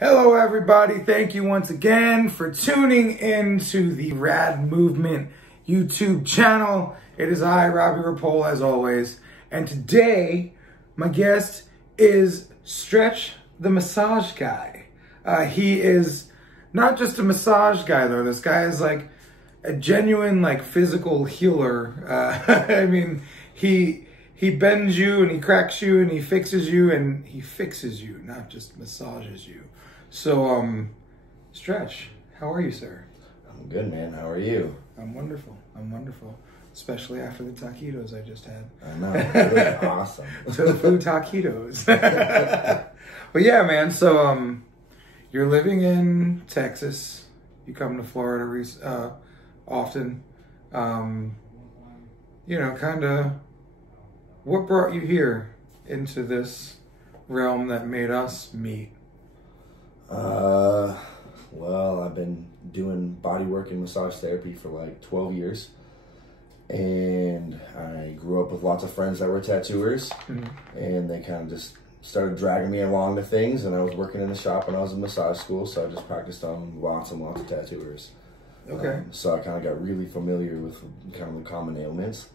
Hello everybody, thank you once again for tuning into the Rad Movement YouTube channel. It is I, Robbie Rapole, as always, and today my guest is Stretch the Massage Guy. He is not just a massage guy though, this guy is like a genuine like physical healer. I mean, he bends you and he cracks you and he fixes you, not just massages you. So, Stretch, how are you, sir? I'm good, man. How are you? I'm wonderful. I'm wonderful. Especially after the taquitos I just had. I know. It was awesome. Tofu taquitos. But yeah, man. So, you're living in Texas. You come to Florida often. You know, kind of, what brought you here into this realm that made us meet? Well, I've been doing body work and massage therapy for like 12 years. And I grew up with lots of friends that were tattooers. And they kind of just started dragging me along to things. And I was working in the shop when I was in massage school. So I just practiced on lots and lots of tattooers. Okay. So I kind of got really familiar with kind of the common ailments.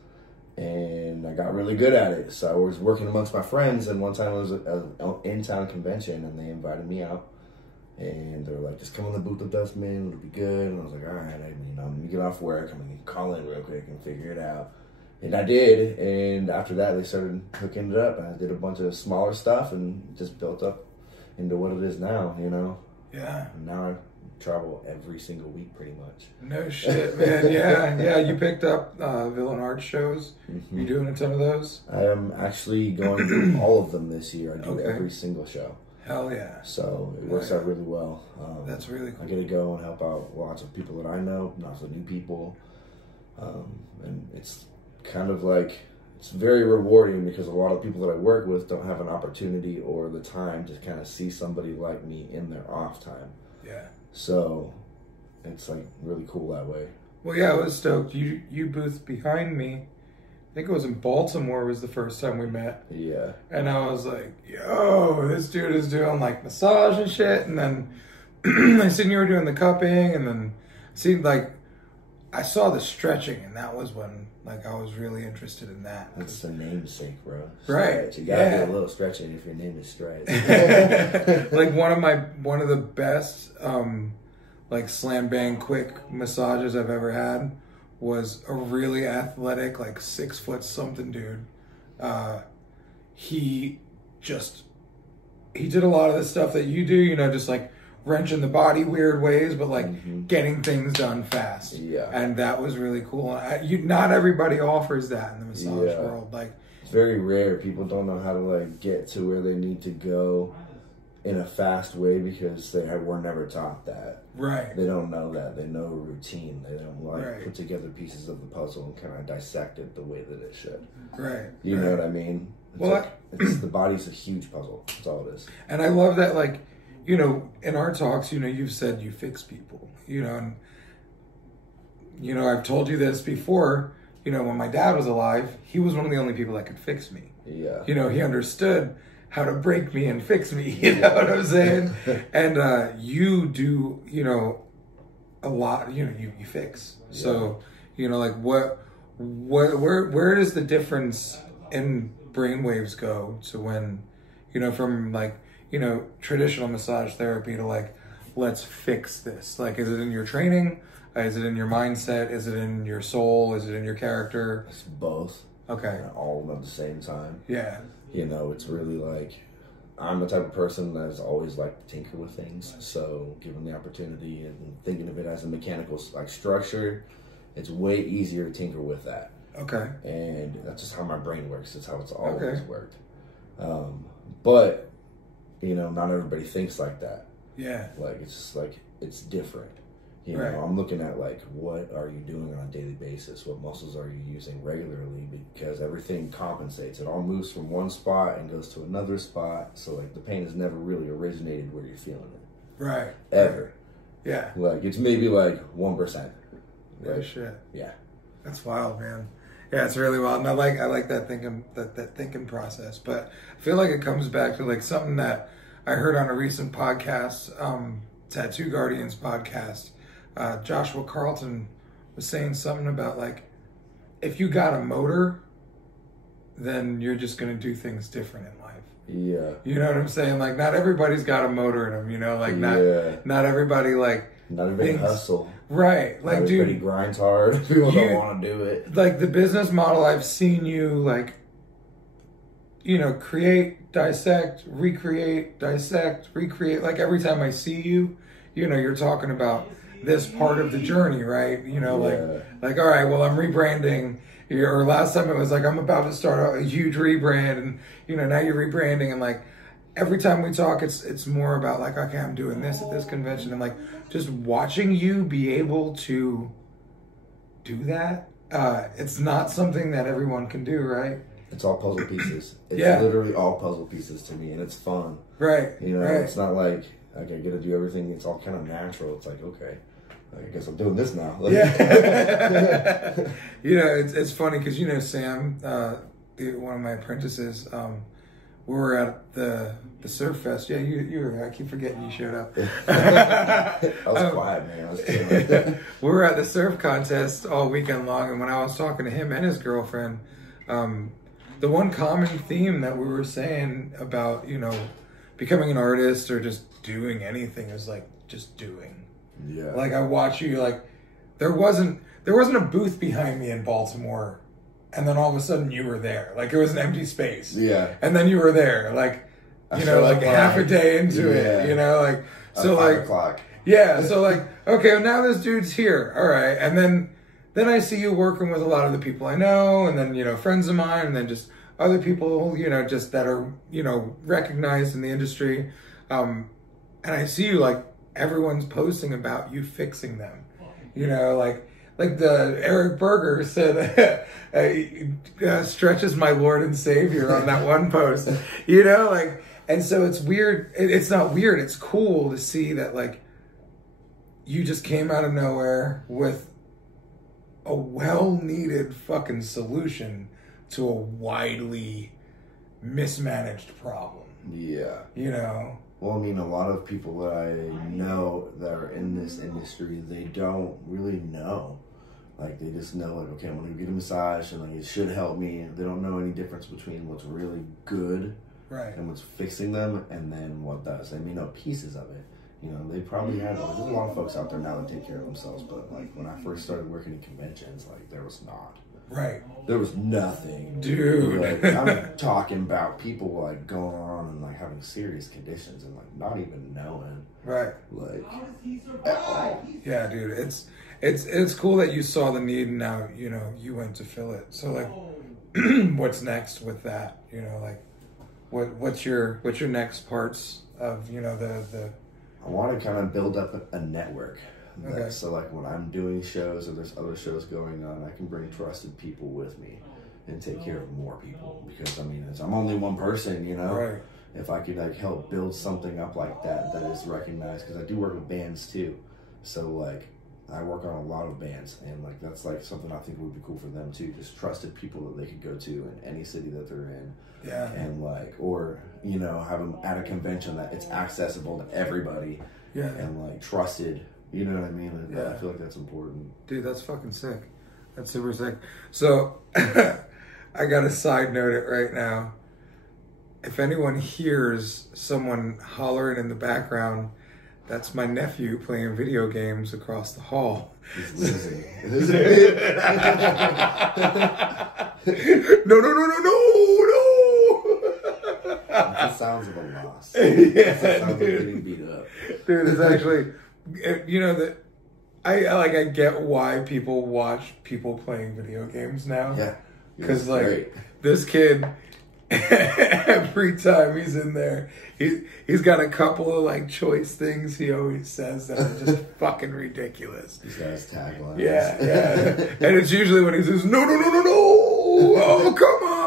And I got really good at it. So I was working amongst my friends. And one time I was at an in-town convention and they invited me out. And they were like, just come in the booth with us, man, it'll be good. And I was like, all right, let me get off work, I'm gonna call in real quick and figure it out. And I did, and after that, they started hooking it up, and I did a bunch of smaller stuff, and just built up into what it is now, you know? Yeah. And now I travel every single week, pretty much. No shit, man. Yeah, you picked up Villain Art shows. You doing a ton of those? I am actually going through all of them this year. I do every single show. Hell yeah. So it works out really well. That's really cool. I get to go and help out lots of people that I know, lots of new people. And it's kind of like, it's very rewarding because a lot of people that I work with don't have an opportunity or the time to kind of see somebody like me in their off time. Yeah. So it's like really cool that way. Well, yeah, I was stoked. You booth behind me, I think it was in Baltimore was the first time we met. Yeah. And I was like, yo, this dude is doing like massage and shit. And then I seen you were doing the cupping, and then I saw the stretching, and that was when like I was really interested in that. That's the namesake, bro. Right. Stretch. You gotta do a little stretching if your name is Stretch. Like one of the best like slam bang quick massages I've ever had was a really athletic, like 6 foot something dude. He did a lot of the stuff that you do, you know, just like wrenching the body weird ways, but like getting things done fast. Yeah. And that was really cool. Not everybody offers that in the massage world. Like, it's very rare. People don't know how to like get to where they need to go in a fast way because they were never taught that. Right. They don't know that. They know routine. They don't like put together pieces of the puzzle and kind of dissect it the way that it should. Right. You know what I mean? It's the body's a huge puzzle. That's all it is. And I love that, like, you know, in our talks, you know, you've said you fix people, you know, and, you know, I've told you this before, you know, when my dad was alive, he was one of the only people that could fix me. Yeah. You know, he understood how to break me and fix me, you know what I'm saying? And you do, you know, a lot, you know, you fix. Yeah. So, you know, like where does the difference in brainwaves go to when, you know, from like, you know, traditional massage therapy to like, let's fix this? Like, is it in your training? Is it in your mindset? Is it in your soul? Is it in your character? It's both. Okay. All at the same time. Yeah. You know, it's really like, I'm the type of person that's always liked to tinker with things. So given the opportunity and thinking of it as a mechanical like structure, it's way easier to tinker with that. Okay. And that's just how my brain works. It's how it's always worked. But, you know, not everybody thinks like that. Yeah. Like, it's just like, it's different. You know, I'm looking at like, what are you doing on a daily basis? What muscles are you using regularly? Because everything compensates. It all moves from one spot and goes to another spot. So like the pain has never really originated where you're feeling it. Right. Ever. Yeah. Like it's maybe like 1%. Right? Shit. Yeah. That's wild, man. Yeah, it's really wild. And I like that thinking process. But I feel like it comes back to like something that I heard on a recent podcast, Tattoo Guardians podcast, Joshua Carlton was saying something about like, if you got a motor, then you're just going to do things different in life. Yeah. You know what I'm saying? Like, not everybody's got a motor in them, you know? Like, not everybody, like... Not everybody hustle. Right. Like, not everybody grinds hard. People don't want to do it. Like, the business model, I've seen you, like, you know, create, dissect, recreate, dissect, recreate. Like, every time I see you, you know, you're talking about this part of the journey, right? You know, like, all right, well, I'm rebranding... Or last time it was like, I'm about to start a huge rebrand, and you know, now you're rebranding, and like every time we talk, it's more about like, okay, I'm doing this at this convention, and like just watching you be able to do that. It's not something that everyone can do, right? It's all puzzle pieces. It's literally all puzzle pieces to me, and it's fun. Right. You know, it's not like I get to do everything. It's all kind of natural. It's like, okay, I guess I'm doing this now. Yeah. You know, it's funny because, you know, Sam, one of my apprentices, we were at the Surf Fest. Yeah, you were there. I keep forgetting you showed up. I was quiet, man. I was chilling. We were at the surf contest all weekend long, and when I was talking to him and his girlfriend, the one common theme that we were saying about, you know, becoming an artist or just doing anything is like just doing. Yeah. Like, I watch you, like, there wasn't a booth behind me in Baltimore, and then all of a sudden you were there. Like, it was an empty space. Yeah. And then you were there, like, you know, like half a day into it, you know, like, so like, 5 o'clock. Yeah, so like, okay, well, now this dude's here. All right. And then I see you working with a lot of the people I know, and then, you know, friends of mine, and then just other people, you know, just that are, you know, recognized in the industry. And I see you, like, everyone's posting about you fixing them, you know, like the Eric Berger said, Stretch is my Lord and Savior on that one post, you know, like, and so it's weird. It's not weird. It's cool to see that, like, you just came out of nowhere with a well-needed fucking solution to a widely mismanaged problem. Yeah. You know? Well, I mean, a lot of people that I know that are in this industry, they don't really know. Like, they just know, like, okay, I'm going to get a massage, and, like, it should help me. They don't know any difference between what's really good and what's fixing them, and then what does. They may know pieces of it. You know, they probably have, like, there's a lot of folks out there now that take care of themselves, but, like, when I first started working in conventions, like, there was not. Right. There was nothing. Dude. Like, I'm talking about people, like, going on and, like, having serious conditions and, like, not even knowing. Right. Like, at all. Yeah, dude. It's cool that you saw the need, and now, you know, you went to fill it. So, like, what's next with that? You know, like, what's your next parts of, you know, the I want to kind of build up a network. Okay. So, like, when I'm doing shows or there's other shows going on, I can bring trusted people with me and take care of more people. Because, I mean, I'm only one person, you know? Right. If I could, like, help build something up like that is recognized. Because I do work with bands, too. So, like, I work on a lot of bands. And, like, that's, like, something I think would be cool for them, too. Just trusted people that they could go to in any city that they're in. Yeah. And, like, or, you know, have them at a convention that it's accessible to everybody. Yeah. And, like, trusted. You know what I mean? Yeah. I feel like that's important. Dude, that's fucking sick. That's super sick. So, I got to side note it right now. If anyone hears someone hollering in the background, that's my nephew playing video games across the hall. He's losing. No. That's the sounds of a loss. Yeah, Sounds of dude. getting beat up. Dude, it's actually, you know, that I get why people watch people playing video games now. Yeah. Because, like, this kid, every time he's in there, he's got a couple of, like, choice things he always says that are just fucking ridiculous. He's got his taglines. Yeah. And it's usually when he says, no. Oh, come on.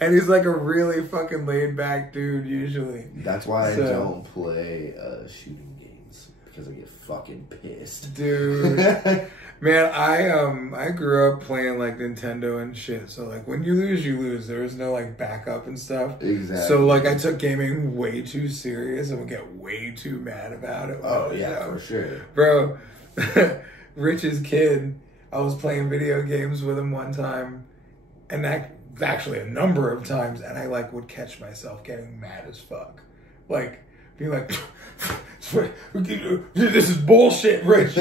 And he's like a really fucking laid back dude usually. That's why I don't play shooting games. because I get fucking pissed. Dude. Man, I grew up playing like Nintendo and shit. So like when you lose, you lose. There was no like backup and stuff. Exactly. So like I took gaming way too serious and would get way too mad about it. Oh yeah, for sure. Bro, Rich's kid, I was playing video games with him one time, and that actually a number of times, and I like would catch myself getting mad as fuck. Like being like, this is bullshit, Rich.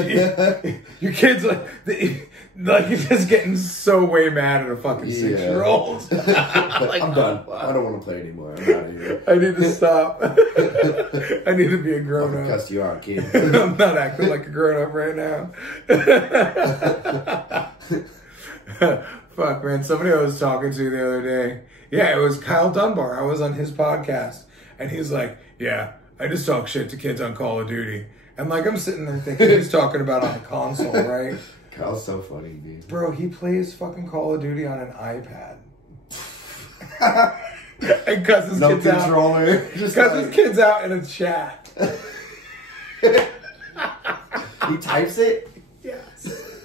Your kid's like you're just getting so way mad at a fucking 6-year-old. Like, I'm done. I don't want to play anymore. I'm out of here. I need to stop. I need to be a grown up. Cuss you out, kid. I'm not acting like a grown up right now. Fuck, man. Somebody I was talking to the other day. Yeah, it was Kyle Dunbar. I was on his podcast, and he's like, yeah, I just talk shit to kids on Call of Duty. And like, I'm sitting there thinking he's talking about on a console, right? Kyle's so funny, dude. Bro, he plays fucking Call of Duty on an iPad. And cusses no kids out. controller. Just cusses kids out in a chat. He types it? Yes.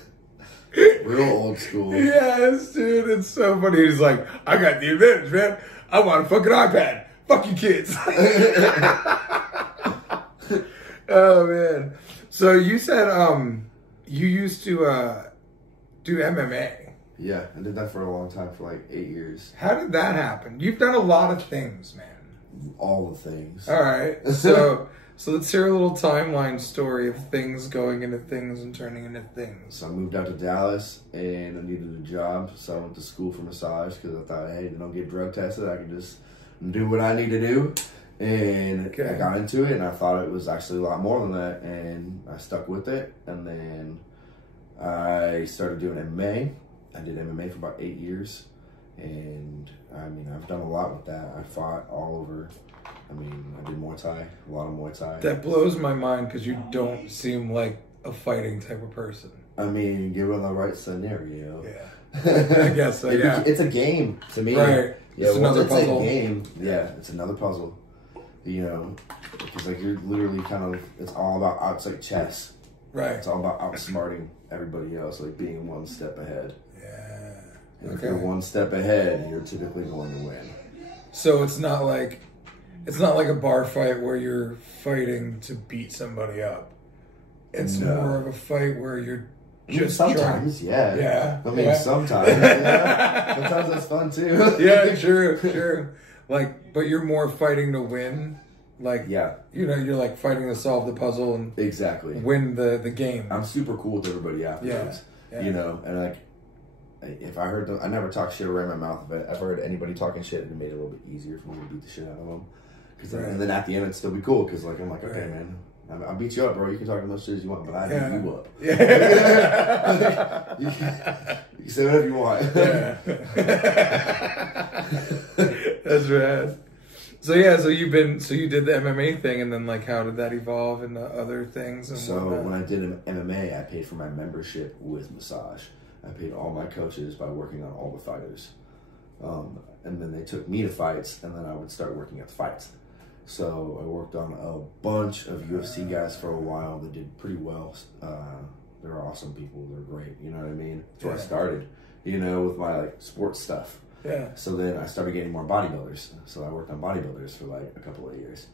Real old school. Yes, dude. It's so funny. He's like, I got the advantage, man. I want a fucking iPad. Fuck you kids. Oh, man. So you said you used to do MMA. Yeah, I did that for a long time, for like 8 years. How did that happen? You've done a lot of things, man. All the things. All right. So let's hear a little timeline story of things going into things and turning into things. So I moved out to Dallas, and I needed a job, so I went to school for massage, because I thought, hey, they don't get drug tested, I can just do what I need to do. And I got into it, and I thought it was actually a lot more than that, and I stuck with it. And then I started doing MMA. I did MMA for about 8 years, and I mean, I've done a lot with that. I fought all over. I mean, I did Muay Thai, a lot of Muay Thai. That blows my mind, because you don't seem like a fighting type of person. I mean, given the right scenario. Yeah. I guess so, yeah. It's a game to me. Right. Yeah, it's another puzzle. A game, yeah, it's another puzzle. You know, because like you're literally kind of, it's all about, it's like chess. Right. It's all about outsmarting everybody else, like being one step ahead. Yeah. And if you're one step ahead, you're typically going to win. So it's not like a bar fight where you're fighting to beat somebody up. It's more of a fight where you're just sometimes, trying. Yeah. I mean, sometimes. Yeah. Sometimes that's fun too. Yeah, true. Like, but you're more fighting to win. Like, yeah, you know, you're like fighting to solve the puzzle and win the game. I'm super cool with everybody afterwards. Yeah. You know, and like, if I heard them, I never talk shit around my mouth. If I ever heard anybody talking shit, it made it a little bit easier for me to beat the shit out of them. And then at the end, it'd still be cool, because like, I'm like, okay, man, I'll beat you up, bro. You can talk as much shit as you want, but I beat you up. Yeah. You can say whatever you want. Yeah. That's rad. So you did the MMA thing, and then like, how did that evolve into other things? And so when I did MMA, I paid for my membership with massage. I paid all my coaches by working on all the fighters. And then they took me to fights, and then I would start working at the fights. So I worked on a bunch of UFC guys for a while that did pretty well. They're awesome people. They're great. You know what I mean? That's where I started, you know, with my like sports stuff. Yeah. So then I started getting more bodybuilders. So I worked on bodybuilders for like a couple of years.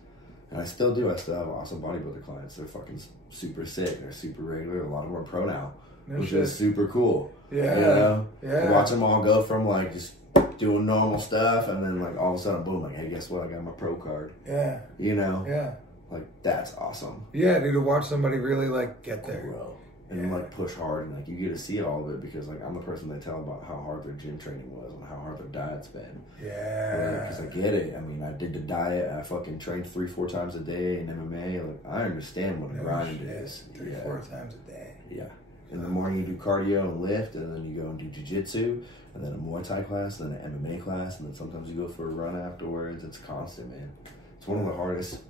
And I still do. I still have awesome bodybuilder clients. They're fucking super sick. They're super regular. A lot of them are pro now, which is super cool. Yeah. You know? Yeah. Watch them all go from like just doing normal stuff, and then like all of a sudden, boom, like, hey, guess what? I got my pro card. Yeah. You know? Yeah. Like, that's awesome. Yeah, dude, to watch somebody really like get there. Bro. And like push hard, and like you get to see all of it, because like I'm the person they tell about how hard their gym training was and how hard their diet's been. Yeah. Because I get it. I mean, I did the diet. I fucking trained 3-4 times a day in MMA. Like, I understand what a grind is. 3-4 times a day. Yeah. In the morning you do cardio and lift, and then you go and do jiu-jitsu, and then a Muay Thai class, and then an MMA class, and then sometimes you go for a run afterwards. It's constant, man. It's one of the hardest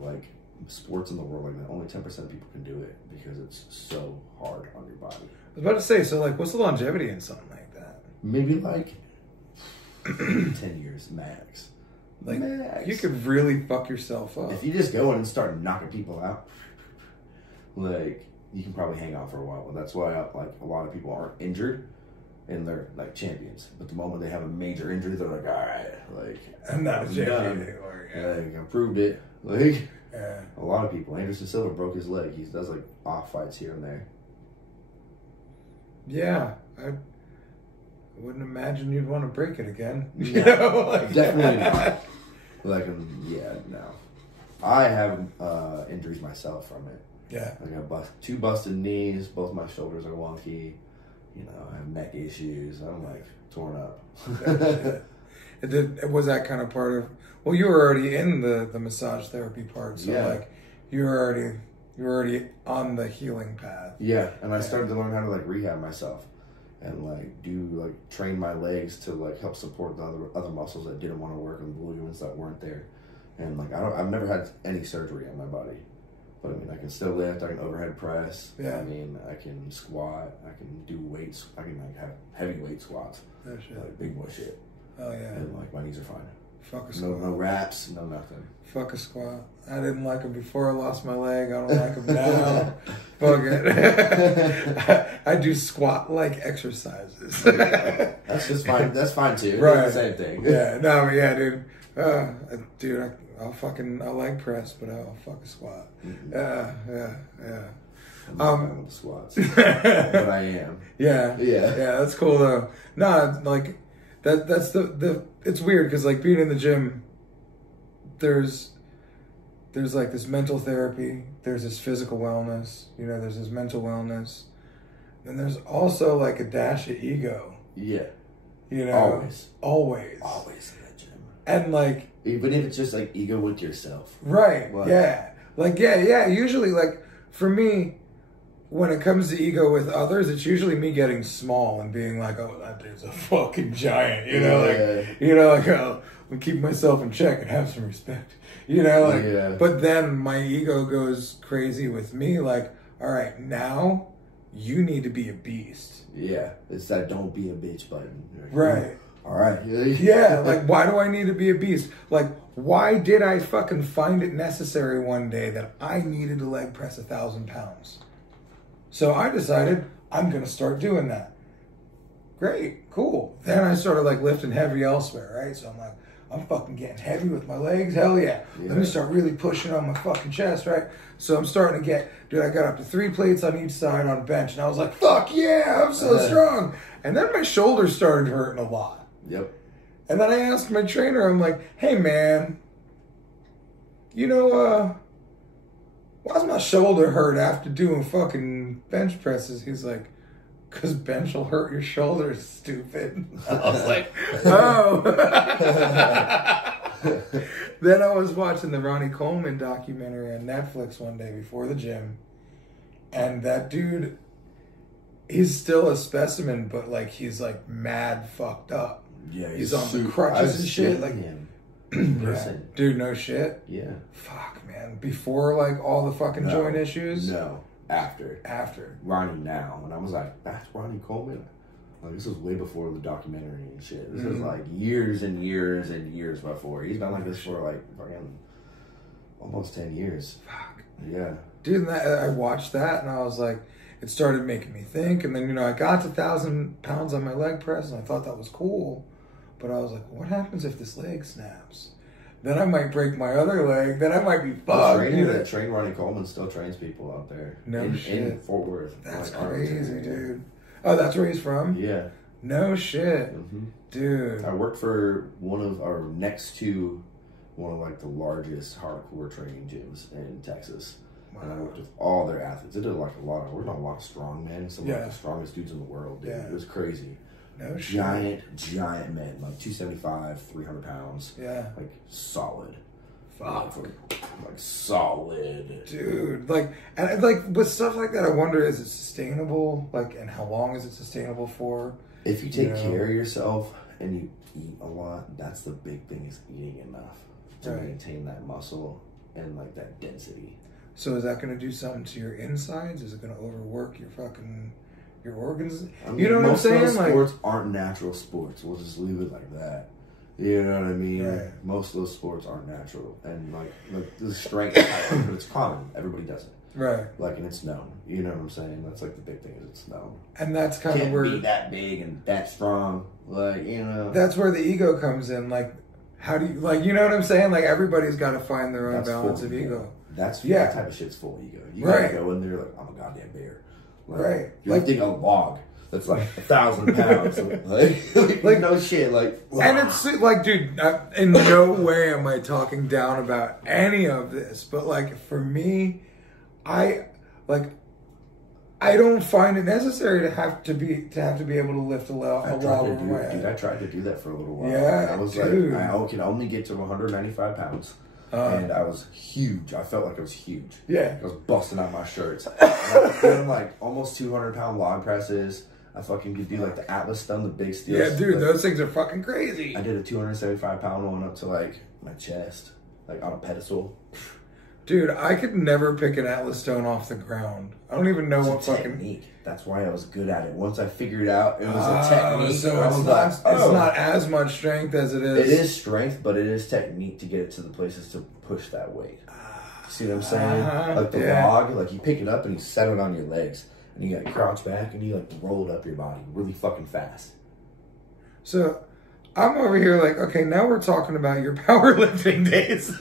like sports in the world. Like, only 10% of people can do it, because it's so hard on your body. I was about to say, so like, what's the longevity in something like that? Maybe like 10 years max. Like, you could really fuck yourself up if you just go in and start knocking people out. like you can probably hang on for a while. And that's why like a lot of people aren't injured and they're like champions. But the moment they have a major injury, they're like, all right, like I'm not a champion done. anymore. Like, I proved it. Like Yeah. a lot of people. Anderson Silva broke his leg. He does like off fights here and there. Yeah, I wouldn't imagine you'd want to break it again. No, You know, like, definitely not. Like, yeah, no. I have injuries myself from it. Yeah. I got two busted knees. Both my shoulders are wonky. You know, I have neck issues. I'm like torn up. Was that kind of part of? Well, you were already in the massage therapy part, so Yeah. like you were already on the healing path. Yeah, and I started to learn how to like rehab myself and like train my legs to like help support the other muscles that didn't want to work and the ligaments that weren't there. And like I've never had any surgery on my body, but I mean I can still lift. I can overhead press. Yeah. I mean I can squat. I can do weights. I can like have heavyweight squats. Oh shit. Like big boy shit. Oh yeah. And like my knees are fine. Fuck a squat. No wraps. No nothing. Fuck a squat. I didn't like him before I lost my leg. I don't like him now. Fuck it. I do squat-like exercises. That's just fine. That's fine too. Right. It's the same thing. Yeah. No. Yeah, dude. Dude, I'll leg press, but I'll fuck a squat. Mm-hmm. Yeah. I'm not fine with the squats, but I am. Yeah. Yeah. That's cool though. No, like that's the. It's weird because like being in the gym, there's like this mental therapy, there's this physical wellness, you know, there's this mental wellness, and there's also like a dash of ego. Yeah. You know, always in the gym, and like even if it's just like ego with yourself. Right. What? Yeah. Like, yeah. Usually, like, for me, when it comes to ego with others, it's usually me getting small and being like, oh, that dude's a fucking giant. You know, like, I'll keep myself in check and have some respect. You know, like, but then my ego goes crazy with me. Like, all right, now you need to be a beast. Yeah. It's that don't be a bitch button. Right. All right. Yeah, like, why do I need to be a beast? Like, why did I fucking find it necessary one day that I needed to leg press 1,000 pounds? So I decided I'm going to start doing that. Great, cool. Then I started, like, lifting heavy elsewhere, right? So I'm like, I'm fucking getting heavy with my legs. Hell yeah. Let me start really pushing on my fucking chest, right? So I'm starting to get, dude, I got up to 3 plates on each side on bench. And I was like, fuck yeah, I'm so strong. And then my shoulders started hurting a lot. Yep. And then I asked my trainer, I'm like, hey man, you know, why's my shoulder hurt after doing fucking bench presses? He's like, because bench will hurt your shoulders, stupid. I was like, oh. Then I was watching the Ronnie Coleman documentary on Netflix one day before the gym. And that dude, he's still a specimen, but like he's like mad fucked up. Yeah, he's on the crutches and shit. Like, yeah. Dude, no shit. Yeah. Fuck, man. Before like all the fucking joint issues. No, after. Ronnie now, and I was like, that's Ronnie Coleman. Like this was way before the documentary and shit. This was like years and years and years before. He's been like this for like fucking almost 10 years. Fuck. Yeah. Dude, I watched that and I was like, it started making me think. And then, you know, I got to 1,000 pounds on my leg press and I thought that was cool. But I was like, what happens if this leg snaps? Then I might break my other leg. Then I might be fucked. The trainer that trained Ronnie Coleman still trains people out there. No shit. In Fort Worth. That's like, crazy, dude. Oh, that's where he's from? Yeah. No shit. Dude. I worked for next to one of like the largest hardcore training gyms in Texas. Wow. And I worked with all their athletes. I did like I worked on a lot of strong men, some of the strongest dudes in the world, dude. It was crazy. No giant men, like 275, 300 pounds. Yeah. Like solid. Fuck. Like solid. Dude, like, and like with stuff like that, I wonder, is it sustainable? Like, and how long is it sustainable for? If you take care of yourself and you eat a lot, that's the big thing, is eating enough to maintain that muscle and like that density. So is that going to do something to your insides? Is it going to overwork your organs? I mean, you know what I'm saying? Most of those sports aren't natural sports. We'll just leave it like that. You know what I mean? Right. Most of those sports aren't natural. And like the strength, it's common. Everybody does it. Right. Like, and it's known. You know what I'm saying? That's like the big thing is it's known. And that's kind of Can't where be that big and that strong. Like, you know. That's where the ego comes in. Like, how do you, like, you know what I'm saying? Like, everybody's got to find their own balance of ego. That type of shit's full ego. You right. gotta go in there like, I'm a goddamn bear. Like, right. You're like a log that's like 1,000 pounds. like no shit. Like, and it's like, dude, in no way am I talking down about any of this, but like for me, I don't find it necessary to have to be able to lift a log over my head. Dude, I tried to do that for a little while. Yeah, I was dude. like, I can only get to 195 pounds. And I was huge. I felt like I was huge. Yeah. I was busting out my shirts. And I was doing like almost 200-pound log presses. I fucking could do like the Atlas stone, the big steel. Yeah, dude, like, those things are fucking crazy. I did a 275-pound one up to like my chest, like on a pedestal. Dude, I could never pick an Atlas stone off the ground. I don't even know what fucking technique. That's why I was good at it. Once I figured out it was a technique. So it's not as much strength as it is. It is strength, but it is technique to get it to the places to push that weight. See what I'm saying? Like the log, like you pick it up and you set it on your legs, and you like crouch back and you like roll it up your body really fucking fast. So I'm over here like, okay, now we're talking about your powerlifting days.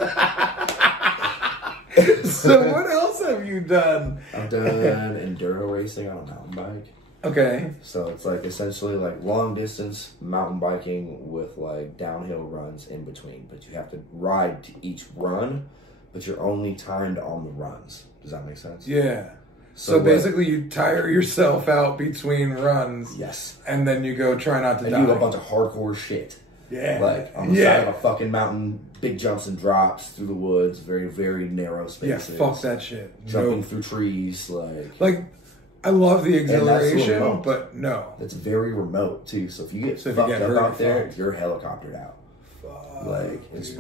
So what else have you done? I've done enduro racing on a mountain bike. Okay. So it's like essentially like long distance mountain biking with like downhill runs in between. But you have to ride to each run, but you're only timed on the runs. Does that make sense? Yeah. So basically you tire yourself out between runs. Yes. And then you go try not to die. And do a bunch of hardcore shit. Yeah. Like on the side of a fucking mountain, big jumps and drops through the woods, very, very narrow spaces. Yeah, fuck that shit. Jumping through trees, like I love the exhilaration, but no. It's very remote too. So if you get fucked up out there, you're helicoptered out. Fuck, like it's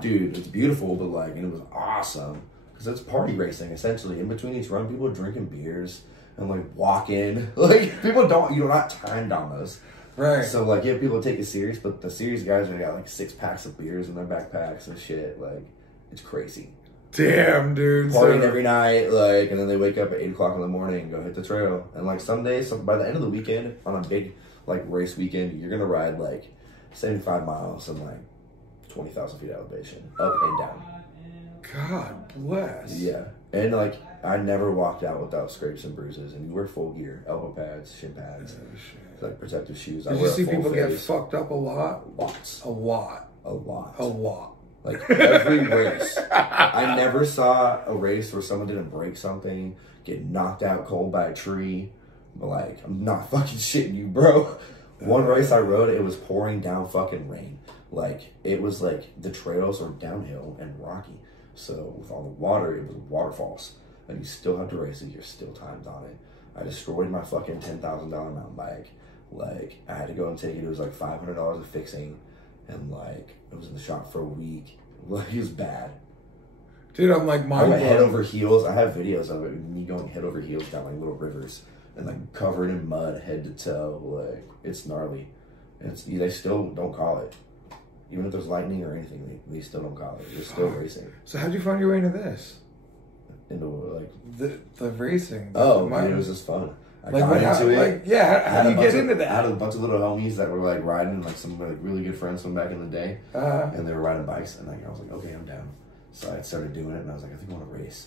dude, it's beautiful, but like, and it was awesome because it's party racing essentially. In between each run, people are drinking beers and like walking. Like people you're not timed on those. Right. So like, yeah, people take it serious, but the serious guys are got like 6 packs of beers in their backpacks and shit. Like, it's crazy. Damn, dude. Partying every night, like, and then they wake up at 8 o'clock in the morning and go hit the trail. And like some days, by the end of the weekend, on a big like race weekend, you're gonna ride like 75 miles and like 20,000 feet elevation, up and down. God bless. Yeah, and like I never walked out without scrapes and bruises. And you wear full gear, elbow pads, shin pads. Oh, shit. Like protective shoes. Did you see people get fucked up a lot? Lots. A lot. A lot. A lot. Like every race. I never saw a race where someone didn't break something, get knocked out cold by a tree. But like, I'm not fucking shitting you, bro. One race I rode, it was pouring down fucking rain. Like, it was like the trails are downhill and rocky. So with all the water, it was waterfalls. And you still have to race it, you're still timed on it. I destroyed my fucking $10,000 mountain bike. Like, I had to go and take it. It was like $500 of fixing. And like, it was in the shop for a week. Like, it was bad. Dude, I'm like, I went head over heels. I have videos of it. Me going head over heels down like little rivers. And like covered in mud, head to toe. Like, it's gnarly. And they still don't call it. Even if there's lightning or anything, they still don't call it. They're still racing. So how'd you find your way into this? Into like the racing. Oh, man, it was just fun. I like, got into it. How do you get into that? I had a bunch of little homies that were like riding, like some like really good friends from back in the day, and they were riding bikes, and like I was like, okay, I'm down. So I started doing it, and I was like, I think I want to race.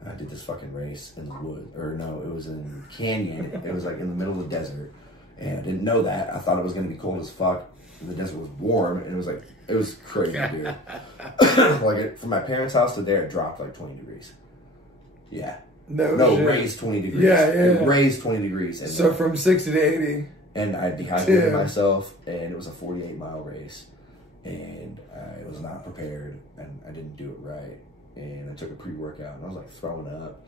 And I did this fucking race in the wood, or no, it was in Canyon. It was like in the middle of the desert, and I didn't know that. I thought it was gonna be cold as fuck. And the desert was warm, and it was crazy, dude. Like from my parents' house to there, it dropped like 20 degrees. Yeah. No, raised 20 degrees. Yeah. It raised 20 degrees. And so from 60 to 80. And I dehydrated myself, and it was a 48-mile race. And I was not prepared, and I didn't do it right. And I took a pre-workout, and I was like throwing up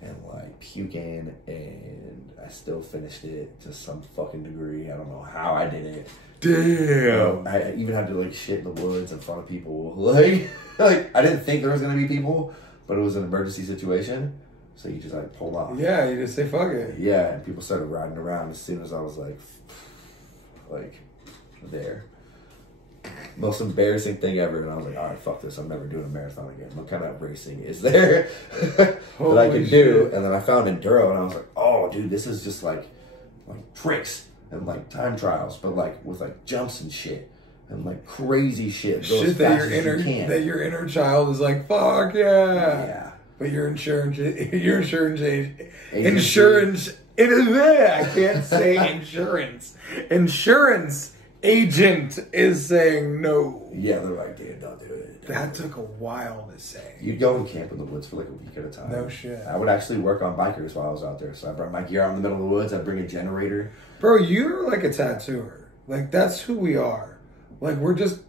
and like puking, and I still finished it to some fucking degree. I don't know how I did it. Damn. I even had to like shit in the woods in front of people. Like I didn't think there was gonna be people, but it was an emergency situation. So you just like pull off. Yeah, you just say fuck it. Yeah, and people started riding around as soon as I was like there. most embarrassing thing ever. And I was like, all right, fuck this. I'm never doing a marathon again. What kind of racing is there that I can do? And then I found Enduro, and I was like, oh, dude, this is just like tricks and like time trials, but like with like jumps and shit. And like crazy shit. Shit that your inner child is like, fuck yeah. Yeah. But your insurance I can't say insurance. Insurance agent is saying no. Yeah, they're like, dude, don't do it. That took a while to say. You'd go and camp in the woods for like a week at a time. No shit. I would actually work on bikers while I was out there. So I brought my gear out in the middle of the woods. I'd bring a generator. Bro, you're like a tattooer. Like, that's who we are. Like, we're just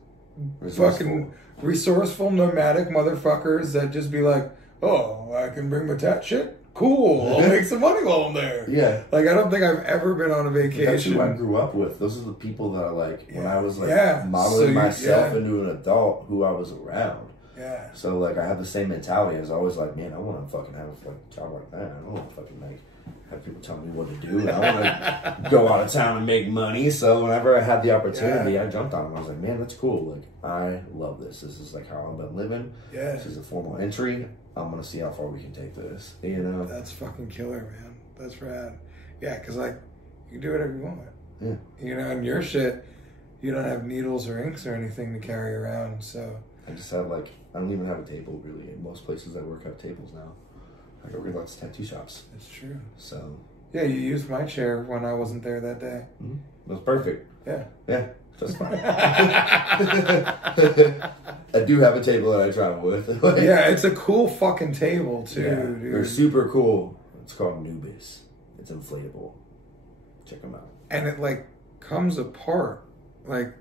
fucking resourceful, nomadic motherfuckers that just be like, oh, I can bring my tat shit? Cool. I'll make some money while I'm there. Yeah. Like, I don't think I've ever been on a vacation. That's who I grew up with. Those are the people that I like, when I was like modeling myself into an adult, who I was around. Yeah. So, like, I have the same mentality. I was always like, man, I want to fucking have a job like that. I don't want to fucking like have people telling me what to do. And I want to go out of town and make money. So whenever I had the opportunity, I jumped on it. I was like, man, that's cool. Like, I love this. This is like how I've been living. Yeah. This is a formal entry. I'm going to see how far we can take this. You know? That's fucking killer, man. That's rad. Yeah, because, like, you can do whatever you want. Yeah. You know, and your shit, you don't have needles or inks or anything to carry around, so. I just have, like, I don't even have a table, really. In most places I work have tables now. I go to lots of tattoo shops. That's true. So. Yeah, you used my chair when I wasn't there that day. Mm-hmm. It was perfect. Yeah. Yeah, just fine. I do have a table that I travel with. Yeah, it's a cool fucking table, too, dude. They're super cool. It's called Nubis. It's inflatable. Check them out. And it, like, comes apart. Like,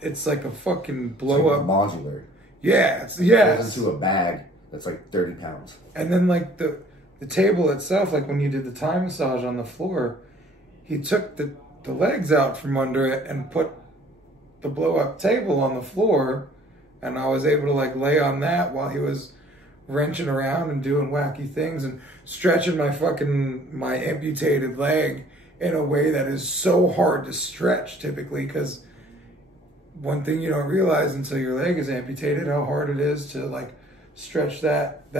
it's like a fucking blow-up. Like modular. Yeah, It goes into a bag that's like 30 pounds. And then, like, the table itself, like, when you did the Thai massage on the floor, he took the legs out from under it and put the blow-up table on the floor, and I was able to, like, lay on that while he was wrenching around and doing wacky things and stretching my amputated leg in a way that is so hard to stretch typically, because one thing you don't realize until your leg is amputated, how hard it is to, like, stretch that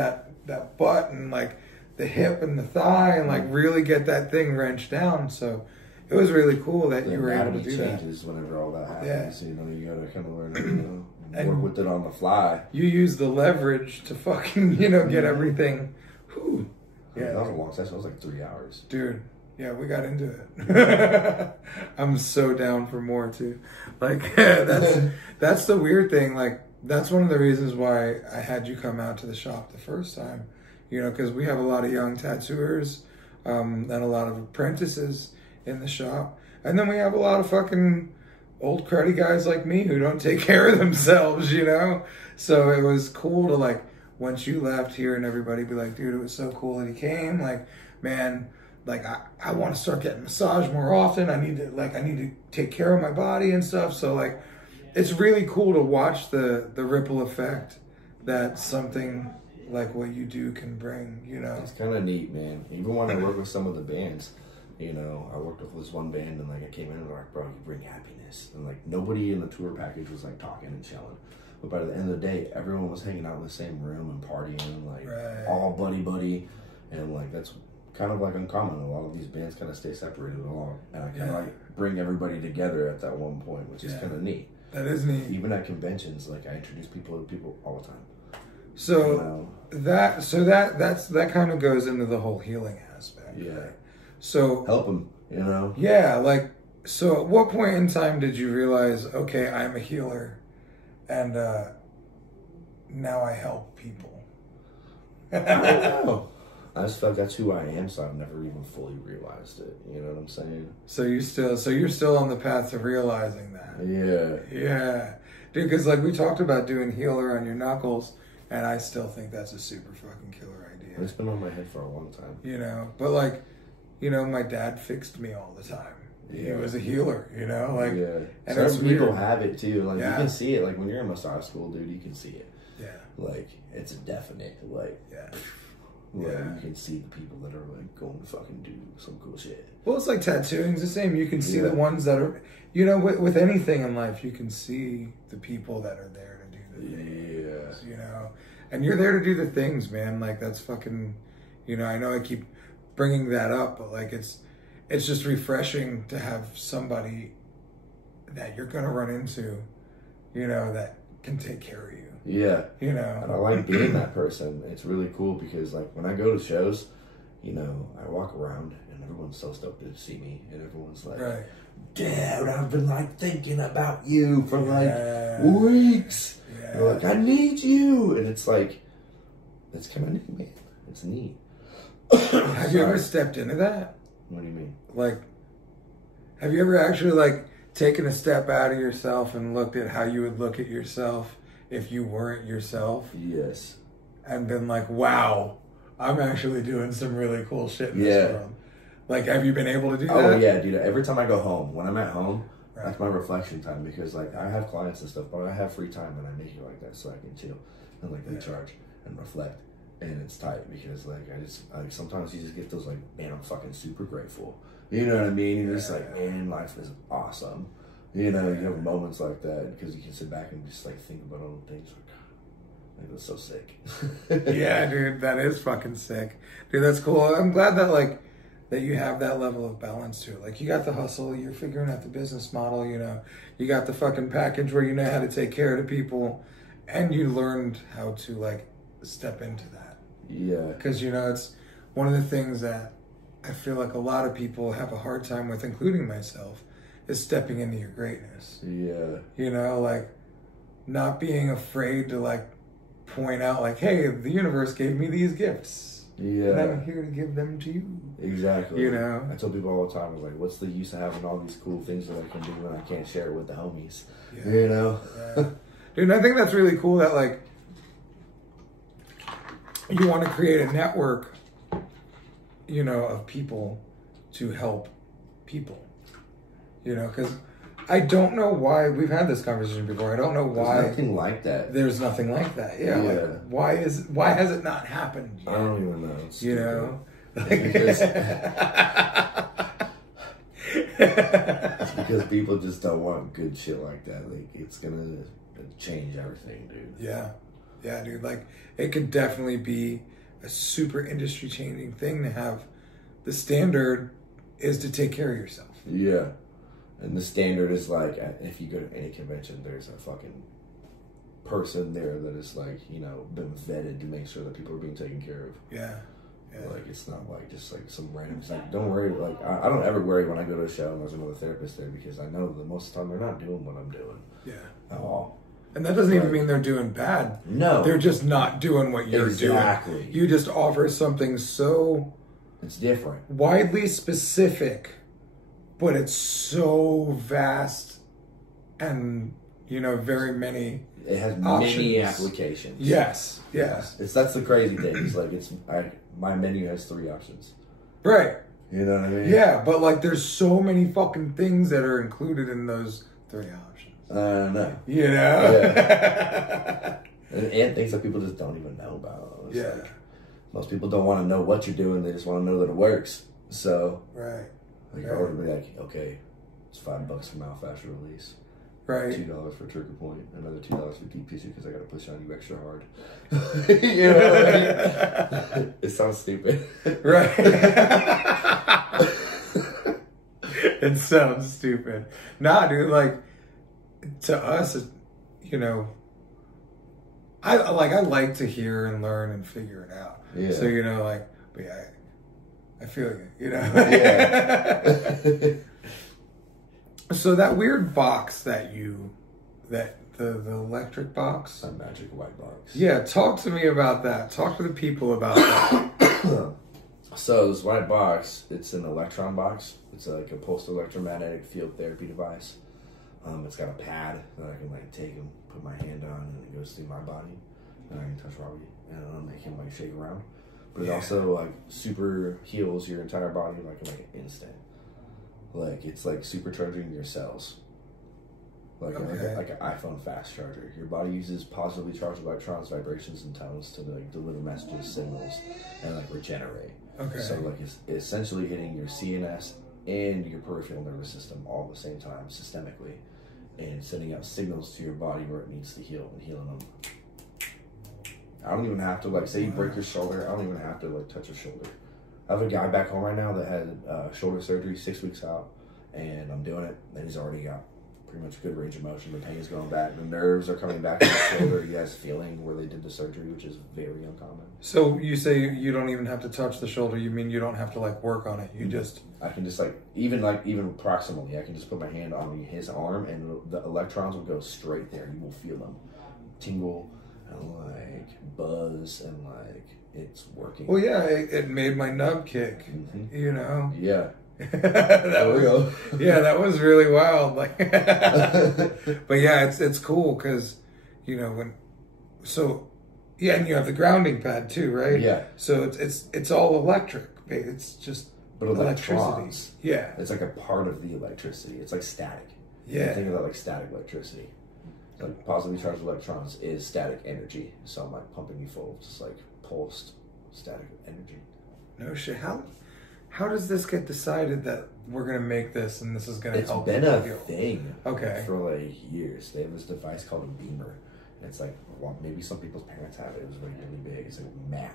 butt and, like, the hip and the thigh and, like, really get that thing wrenched down. So it was really cool that you were able to do that. Changes whenever all that happens. Yeah. You know, you gotta kind of learn to work with it on the fly. You use the leverage to fucking, get everything. Whew. Yeah, that was a long session. It was like 3 hours. Dude, yeah, we got into it. I'm so down for more, too. Like, that's the weird thing. Like, that's one of the reasons why I had you come out to the shop the first time. Because we have a lot of young tattooers and a lot of apprentices in the shop. And then we have a lot of fucking old cruddy guys like me who don't take care of themselves, So it was cool to, like, once you left here and everybody be like, dude, it was so cool that he came. Like, man, like, I want to start getting massage more often. I need to take care of my body and stuff. So, like, it's really cool to watch the ripple effect that something like what you do can bring, It's kind of neat, man. Even when I work with some of the bands, I worked with this one band and, like, I came in and like, bro, you bring happiness. And, like, nobody in the tour package was, like, talking and chilling. But by the end of the day, everyone was hanging out in the same room and partying, like, all buddy. And, like, that's kind of, like, uncommon. A lot of these bands kind of stay separated along. And I kind of, like, bring everybody together at that one point, which is kind of neat. That is neat. Even at conventions, like, I introduce people to people all the time. So that kind of goes into the whole healing aspect. Yeah. Right? So help them, Yeah, like, so at what point in time did you realize, okay, I'm a healer, and now I help people? I don't know. I just feel like that's who I am, so I've never even fully realized it. You know what I'm saying? So you're still on the path to realizing that. Yeah. Yeah. Dude, because, like, we talked about doing healer on your knuckles, and I still think that's a super fucking killer idea. It's been on my head for a long time. But, like, my dad fixed me all the time. Yeah. He was a healer, like. Yeah. And certain people have it too. Like, you can see it. Like, when you're in massage school, dude, you can see it. Yeah. Like, it's a definite. Like, Like, Yeah. you can see the people that are like going to fucking do some cool shit. Well, it's like tattooing's the same. You can see Yeah. the ones that are, you know, with anything in life, you can see the people that are there to do the things, you know, and you're there to do the things, man. Like that's fucking, you know, I know I keep bringing that up, but like it's just refreshing to have somebody that you're gonna run into, you know, that can take care of you. Yeah. You know. And I like being that person. It's really cool because like when I go to shows, you know, I walk around and everyone's so stoked to see me and everyone's like, Right. dude, I've been like thinking about you for like weeks. Yeah. They're like, I need you. And it's like, that's kind of neat, man. It's neat. Have you ever stepped into that? What do you mean? Like, have you ever actually like taken a step out of yourself and looked at how you would look at yourself if you weren't yourself? Yes. And been like, wow, I'm actually doing some really cool shit in this world. Like, have you been able to do that? Oh, yeah, dude. Every time I go home, when I'm at home, Right. that's my reflection time because, like, I have clients and stuff, but I have free time and I make it like that so I can chill and, like, recharge and reflect. And it's tight because, like, sometimes you just get those, like, man, I'm fucking super grateful. You know what I mean? You're just like, man, life is awesome. You know, you have moments like that because you can sit back and just, like, think about all the things. Like, that's so sick. Yeah, dude, that is fucking sick. Dude, that's cool. I'm glad that, like, that you have that level of balance to it. Like, you got the hustle, you're figuring out the business model, you know. You got the fucking package where you know how to take care of the people, and you learned how to, like, step into that. Yeah. Because, you know, it's one of the things that I feel like a lot of people have a hard time with, including myself, is stepping into your greatness. Yeah. You know, like, not being afraid to, like, point out, like, hey, the universe gave me these gifts. Yeah. And I'm here to give them to you. Exactly. You know? I tell people all the time, I was like, what's the use of having all these cool things that I can do when I can't share it with the homies? Yeah. You know? Yeah. Dude, I think that's really cool that, like, you want to create a network, you know, of people to help people. You know, because I don't know why, we've had this conversation before, I don't know why. There's nothing like that. There's nothing like that. Yeah. Like, why has it not happened yet? I don't even know. It's you stupid. know? It's because people just don't want good shit like that. Like, it's gonna change everything, dude. Yeah. Yeah, dude. Like, it could definitely be a super industry changing thing to have. The standard is to take care of yourself. Yeah. And the standard is like, if you go to any convention, there's a fucking person there that is like, you know, been vetted to make sure that people are being taken care of. Yeah. Yeah. Like, it's not like just like some random. It's like, don't worry. Like, I don't ever worry when I go to a show and there's another therapist there because I know that most of the time they're not doing what I'm doing. Yeah. At all. And that doesn't even mean they're doing bad. No. They're just not doing what you're doing. Exactly. You just offer something so It's different. widely specific, but it's so vast and, you know, very many It has options. many applications. Yes. Yes. That's the crazy thing. It's like my menu has 3 options. Right. You know what I mean? Yeah, but like there's so many fucking things that are included in those 3 options. No. You know? Yeah. and things that people just don't even know about. It's like, most people don't want to know what you're doing. They just want to know that it works. So, right. Like, I would be like, okay, it's $5 for mouth faster release. Right. $2 for trigger point. Another $2 for deep tissue because I got to push on you extra hard. You know what I mean? It sounds stupid. Right. It sounds stupid. Nah, dude, like, to us, you know, I like to hear and learn and figure it out. Yeah. So, you know, like, but yeah, I feel you know? Yeah. So that weird box that the electric box. That magic white box. Yeah, talk to me about that. Talk to the people about that. So this white box, it's an electron box. It's like a pulsed electromagnetic field therapy device. It's got a pad that I can like take and put my hand on, and it goes through my body, and I can touch Robbie and make him like shake around. But it also like super heals your entire body like an instant. Like it's like supercharging your cells. like an iPhone fast charger. Your body uses positively charged electrons, vibrations, and tones to like deliver messages, signals, and like regenerate. Okay. So like it's essentially hitting your CNS and your peripheral nervous system all at the same time, systemically, and sending out signals to your body where it needs to heal and healing them. I don't even have to, like, say you break your shoulder, I don't even have to like touch your shoulder. I have a guy back home right now that had shoulder surgery 6 weeks out, and I'm doing it, and he's already got pretty much good range of motion. The pain is going back, the nerves are coming back in the shoulder. He has feeling where they did the surgery, which is very uncommon. So you say you don't even have to touch the shoulder. You mean you don't have to like work on it? You just... I can just even proximally, I can just put my hand on his arm, and the electrons will go straight there. You will feel them tingle and like buzz, and like it's working. Well, yeah, it made my nub kick. You know. Yeah. That was really wild. Like, but yeah, it's cool because, you know, and you have the grounding pad too, right? Yeah. So it's all electric. It's just electricity. Yeah. It's like a part of the electricity. It's like static. Yeah. You think about like static electricity. Like positively charged electrons is static energy. So I'm like pumping you full of just like pulsed static energy. No shit. How does this get decided that we're gonna make this and this is gonna help? It's been a thing. Okay. For like years. They have this device called a beamer. And it's like, well, maybe some people's parents have it. It was really, really big. It's like a mat.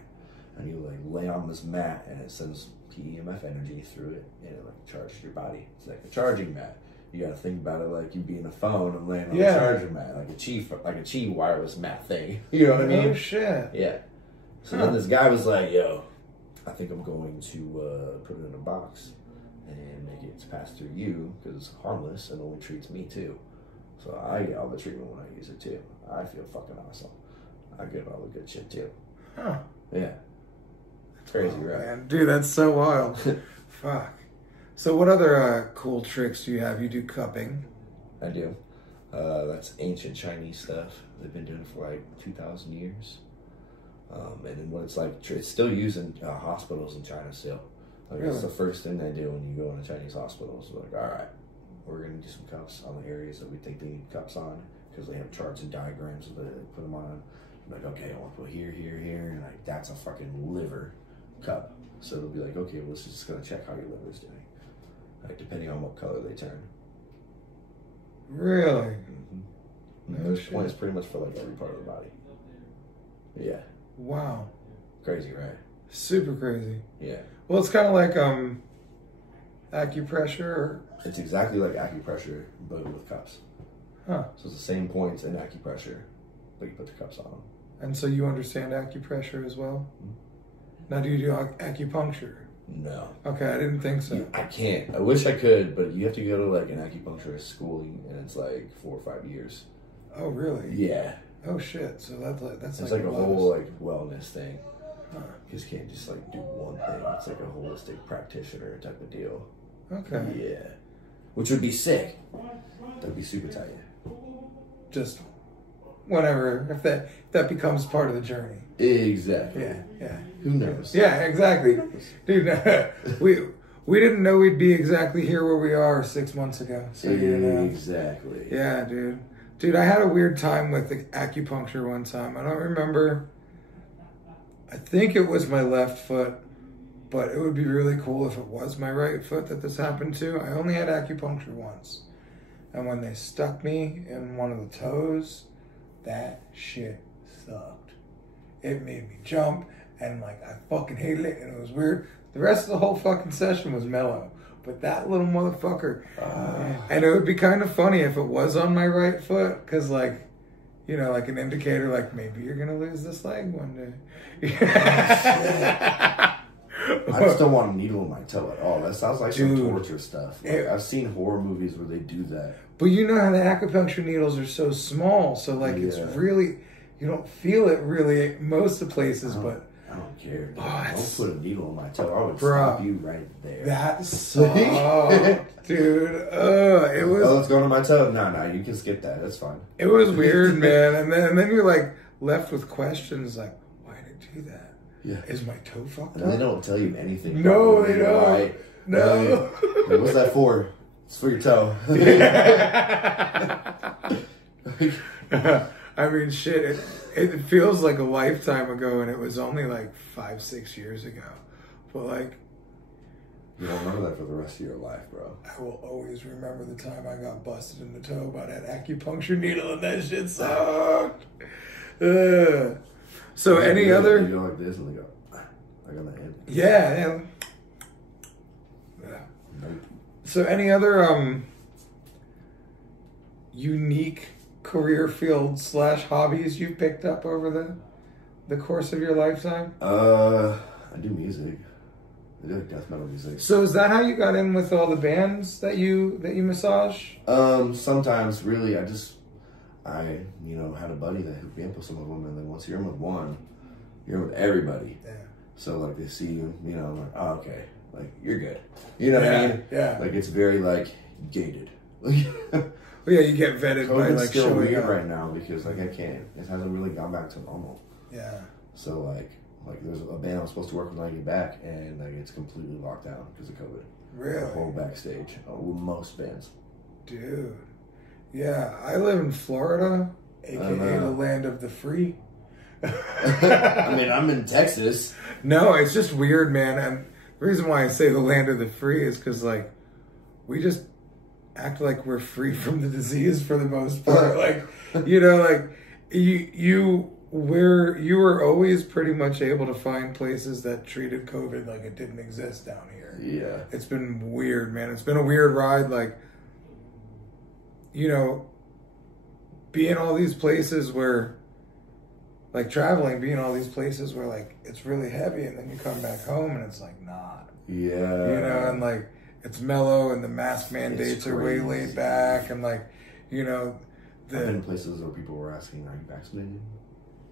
And you like lay on this mat and it sends PEMF energy through it and it like charges your body. It's like a charging mat. You gotta think about it like you being a phone and laying on a charger mat, like a Qi wireless mat thing. You know what I mean? Oh shit. Yeah. So then this guy was like, yo, I think I'm going to put it in a box and make it pass through you because it's harmless and only treats me too. So I get all the treatment when I use it too. I feel fucking awesome. I get all the good shit too. Huh. Yeah. It's crazy, right? Man. Dude, that's so wild. Fuck. So what other cool tricks do you have? You do cupping. I do. That's ancient Chinese stuff. They've been doing it for like 2,000 years. And then what it's like, it's still used in hospitals in China still. Like It's the first thing they do when you go into Chinese hospitals. They're like, all right, we're going to do some cups on the areas that we think they need cups on, because they have charts and diagrams that they put them on. I'm like, okay, I want to put here, here, here, and like that's a fucking liver cup. So it'll be like, okay, well, it's just going to check how your liver is doing. Like, depending on what color they turn. Really? Those points pretty much for like every part of the body. Yeah. Wow. Crazy, right? Super crazy. Yeah. Well, it's kind of like acupressure. It's exactly like acupressure, but with cups. Huh. So it's the same points in acupressure, but you put the cups on them. And so you understand acupressure as well? Now, do you do acupuncture? No. Okay, I didn't think so. I can't. I wish I could, but you have to go to like an acupuncturist schooling, and it's like 4 or 5 years. Oh, really? Yeah. Oh shit! So that's it's like a whole like wellness thing. Huh. You just can't just like do one thing. It's like a holistic practitioner type of deal. Okay. Yeah. Which would be sick. That'd be super tight. Just whenever, if that becomes part of the journey. Exactly. Yeah. Who knows? Yeah, exactly. Dude, we didn't know we'd be exactly here where we are 6 months ago. So exactly. Yeah, dude. Dude, I had a weird time with the acupuncture one time. I don't remember. I think it was my left foot, but it would be really cool if it was my right foot that this happened to. I only had acupuncture once. And when they stuck me in one of the toes, that shit sucked. It made me jump, and like I fucking hated it, and it was weird. The rest of the whole fucking session was mellow. But that little motherfucker, and it would be kind of funny if it was on my right foot, because like, you know, like an indicator, like maybe you're gonna lose this leg one day. I just don't want a needle in my toe at all. That sounds like some torture stuff. Like, I've seen horror movies where they do that. But you know how the acupuncture needles are so small, so like it's really, you don't feel it really most of the places, but. I don't care. Don't put a needle in my toe. I would stop you right there. That sucked, dude. It was. Oh, let's go to my toe. No, you can skip that. That's fine. It was weird, man. And then you're like left with questions like, why did it do that? Yeah. Is my toe fucked up? And they don't tell you anything. No, they don't. Right? No. What's that for? It's for your toe. I mean, shit, it feels like a lifetime ago, and it was only like 5-6 years ago. But like, you don't remember that for the rest of your life, bro. I will always remember the time I got busted in the toe by that acupuncture needle, and that shit sucked. So any other? You go like this, and they go, I got my hand. Yeah. Nope. So any other unique career fields / hobbies you've picked up over the course of your lifetime? I do music. I do death metal music. So is that how you got in with all the bands that you massage? Sometimes really I had a buddy that hooked me up with some of them, and then once you're in with one, you're in with everybody. Yeah. So like they see you, I'm like, oh, okay, like you're good. You know what I mean? Yeah. Like it's very like gated. Well, yeah, you get vetted by like still showing weird up right now because like I can't. It hasn't really gone back to normal. Yeah. So like there's a band I was supposed to work with when I get back, and like it's completely locked down because of COVID. Really? The whole backstage with most bands. Dude. Yeah, I live in Florida, aka the land of the free. I mean, I'm in Texas. No, it's just weird, man. And the reason why I say the land of the free is because like we just act like we're free from the disease for the most part. Like, like you were always pretty much able to find places that treated COVID like it didn't exist down here. Yeah. It's been weird, man. It's been a weird ride. Like, being all these places where, like traveling, being all these places where like it's really heavy, and then you come back home and it's like not. Yeah. And like it's mellow, and the mask mandates are way laid back, and like, I've been in places where people were asking, "Are you vaccinated?"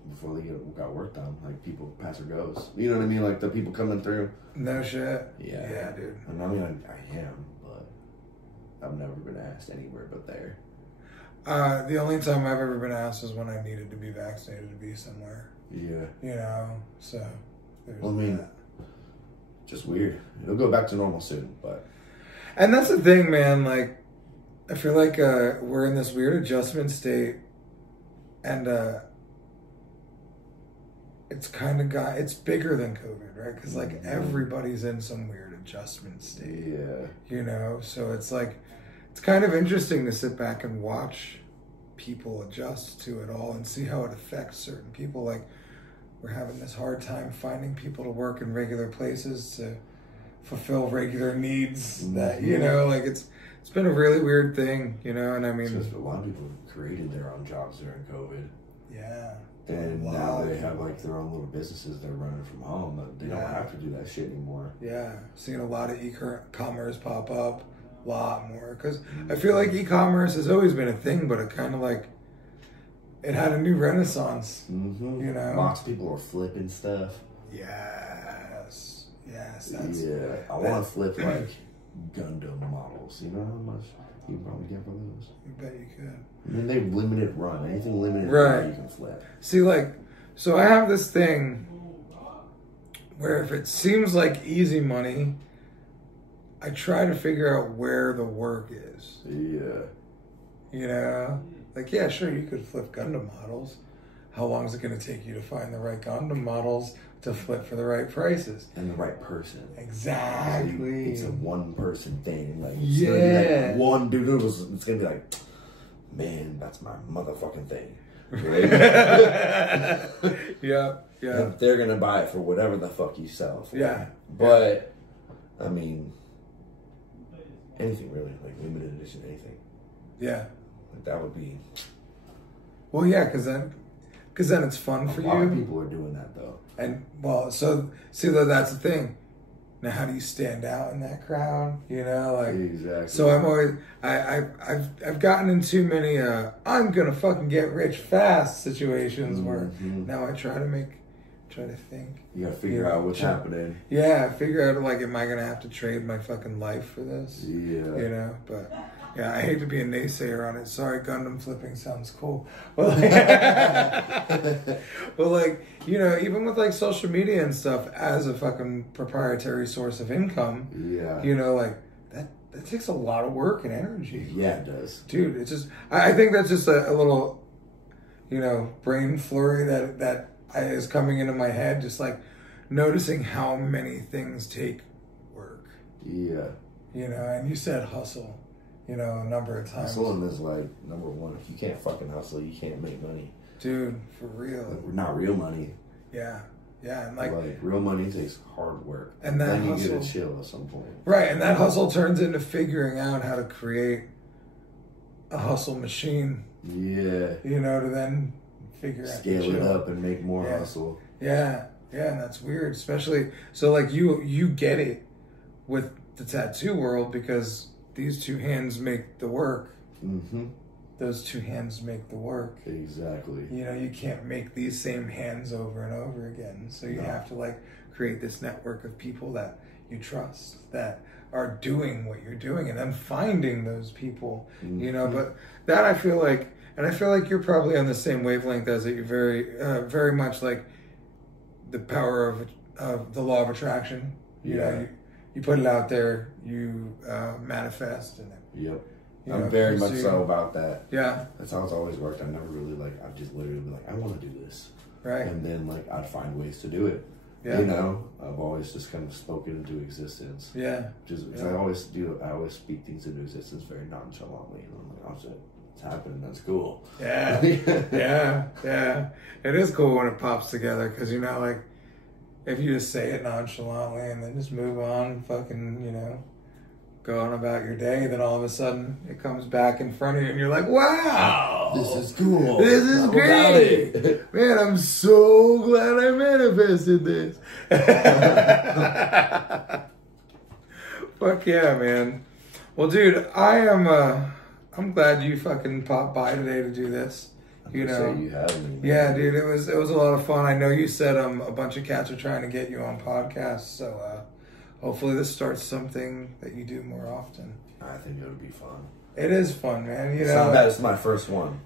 before they got work done. Like people pass or goes. You know what I mean? Like the people coming through. No shit. Yeah. Yeah, dude. And I mean, I am, but I've never been asked anywhere but there. The only time I've ever been asked is when I needed to be vaccinated to be somewhere. Yeah. So there's that. Just weird. It'll go back to normal soon, but. And that's the thing, man. Like, I feel like we're in this weird adjustment state, and it's bigger than COVID, right? Because like everybody's in some weird adjustment state. Yeah. So it's like, it's kind of interesting to sit back and watch people adjust to it all and see how it affects certain people. Like, we're having this hard time finding people to work in regular places to fulfill regular needs that, like it's been a really weird thing, and I mean. Because a lot of people created their own jobs during COVID. Yeah. And now they have like their own little businesses they're running from home, but they don't have to do that shit anymore. Yeah. Seeing a lot of e-commerce pop up. Lot more, because I feel like e-commerce has always been a thing, but it kind of like it had a new renaissance. Lots of people are flipping stuff. Yes, I want to flip like Gundam models. You know how much you can probably get for those? You bet you could. I mean, they've limited run. Anything limited run you can flip. See, like, so I have this thing where if it seems like easy money, I try to figure out where the work is. Yeah. Like, yeah, sure, you could flip Gundam models. How long is it going to take you to find the right Gundam models to flip for the right prices? And the right person. Exactly. So it's a one-person thing. Like, it's gonna be like one dude, it's going to be like, man, that's my motherfucking thing. Right? Yeah. And they're going to buy it for whatever the fuck you sell it for. Yeah. But, I mean, anything really, like limited edition, anything. Yeah. Like that would be. Well, yeah, because then it's fun for you. A lot of people are doing that though. And well, so see that's the thing. Now, how do you stand out in that crowd? Like exactly. So I'm always I've gotten in too many I'm gonna fucking get rich fast situations where now I try to think. You gotta figure out what's happening. Yeah, figure out like, am I gonna have to trade my fucking life for this? Yeah. But yeah, I hate to be a naysayer on it. Sorry, Gundam flipping sounds cool. Well, like, even with like social media and stuff as a fucking proprietary source of income, yeah. Like that it takes a lot of work and energy. Yeah, it does. Dude, it's just, I think that's just a little, you know, brain flurry that is coming into my head, just like noticing how many things take work. Yeah. You know, and you said hustle, you know, a number of times. Hustling is like number one. If you can't fucking hustle, you can't make money. Dude, for real. Like, not real money. Yeah. Yeah, and like real money takes hard work. And that then you hustle, get to chill at some point. Right, and that hustle turns into figuring out how to create a hustle machine. Yeah. You know, to then scale it up and make more hustle. Yeah, yeah, and that's weird, especially so like you get it with the tattoo world because these two hands make the work. Mm-hmm. Those two hands make the work. Exactly. You know, you can't make these same hands over and over again. So you have to like create this network of people that you trust that are doing what you're doing and then finding those people, you know, but that I feel like, and I feel like you're probably on the same wavelength as it. You're very much like the power of the law of attraction. You know, you put it out there, you manifest and Yep. I'm very much so about that. Yeah. That's how it's always worked. I've never really I've just literally been like, I want to do this. Right. And then I'd find ways to do it. Yeah. You know, I've always just kind of spoken into existence. Yeah. Just because I always speak things into existence very nonchalantly. And I'm like, oh shit, it's happening. That's cool. Yeah. Yeah. It is cool when it pops together because, you know, like, if you just say it nonchalantly and then just move on, fucking, you know, go on about your day, then all of a sudden it comes back in front of you and you're like, wow, this is cool. This is great. Man, I'm so glad I manifested this. Fuck yeah, man. Well, dude, I'm glad you fucking popped by today to do this. You know, you have me. Yeah, dude, it was a lot of fun. I know you said a bunch of cats are trying to get you on podcasts, so hopefully this starts something that you do more often. I think it would be fun. It is fun, man. You it's know, not bad. It's my first one.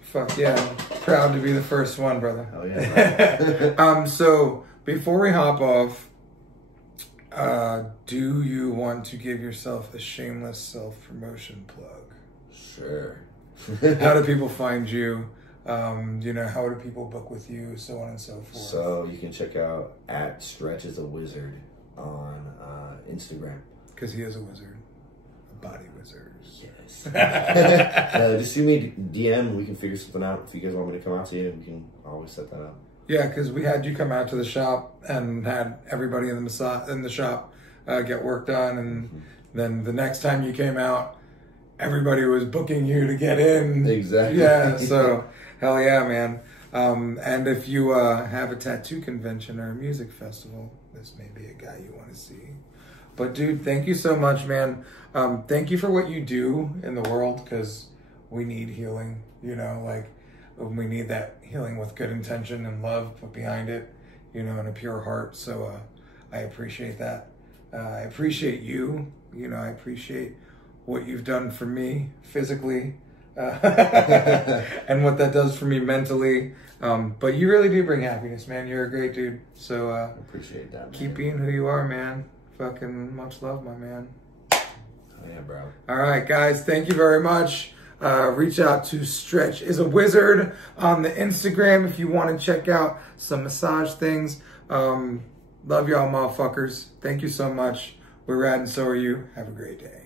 Fuck yeah, proud to be the first one, brother. Oh yeah. So before we hop off, do you want to give yourself a shameless self-promotion plug? Sure. How do people find you? You know, how do people book with you, so on and so forth? So you can check out @StretchIsAWizard on Instagram. Because he is a wizard, a body wizard. Yes. Just shoot me a DM. We can figure something out. If you guys want me to come out to you, we can always set that up. Yeah, because we had you come out to the shop and had everybody in the shop get work done, and then the next time you came out, everybody was booking you to get in. Exactly. Yeah, so hell yeah, man. And if you have a tattoo convention or a music festival, this may be a guy you want to see. But dude, thank you so much, man. Thank you for what you do in the world, because we need healing, you know, like we need that healing with good intention and love put behind it, you know, and a pure heart. So I appreciate that. I appreciate you, you know, I appreciate what you've done for me physically and what that does for me mentally. But you really do bring happiness, man. You're a great dude. So I appreciate that, man. Keep being who you are, man. Fucking much love, my man. Oh, yeah, bro. All right, guys. Thank you very much. Reach out to Stretch is a Wizard on the Instagram if you want to check out some massage things. Love y'all, motherfuckers. Thank you so much. We're rad and so are you. Have a great day.